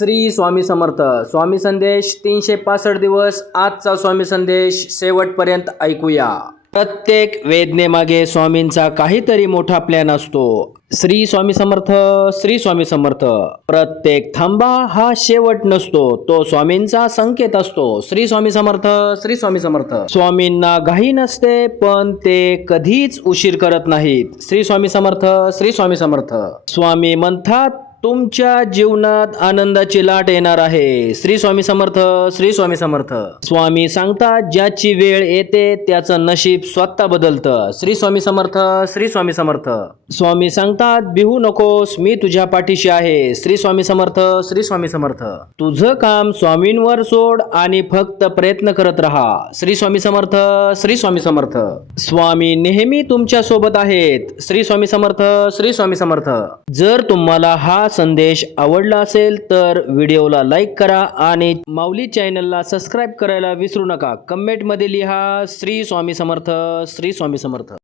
श्री स्वामी समर्थ. स्वामी संदेश 365 दिवस. आजचा स्वामी संदेश शेवटपर्यंत ऐकूया. प्रत्येक वेदनेमागे स्वामींचा काहीतरी मोठा प्लॅन असतो. श्री स्वामी समर्थ. श्री स्वामी समर्थ. प्रत्येक थांबा हा शेवट नसतो, तो स्वामींचा संकेत असतो. श्री स्वामी समर्थ. श्री स्वामी समर्थ. स्वामींना घाई नसते, पण ते कधीच उशीर करत नाहीत. श्री स्वामी समर्थ. श्री स्वामी समर्थ. स्वामी म्हणतात, तुमच्या जीवनात आनंदाची लाट येणार आहे. श्री स्वामी समर्थ. श्री स्वामी समर्थ. स्वामी सांगतात, ज्याची वेळ येते त्याचं नशीब स्वतः बदलतं. श्री स्वामी समर्थ. श्री स्वामी समर्थ. स्वामी सांगतात, भिवू नकोस, मी तुझ्या पाठीशी आहे. श्री स्वामी समर्थ. श्री स्वामी समर्थ. तुझं काम स्वामींवर सोड आणि फक्त प्रयत्न करत राहा. श्री स्वामी समर्थ. श्री स्वामी समर्थ. स्वामी नेहमी तुमच्या सोबत आहेत. श्री स्वामी समर्थ. श्री स्वामी समर्थ. जर तुम्हाला हा संदेश आवडला असेल तर व्हिडिओला लाईक करा आणि माऊली चॅनलला सबस्क्राईब करायला विसरू नका. कमेंट मध्ये लिहा श्री स्वामी समर्थ. श्री स्वामी समर्थ.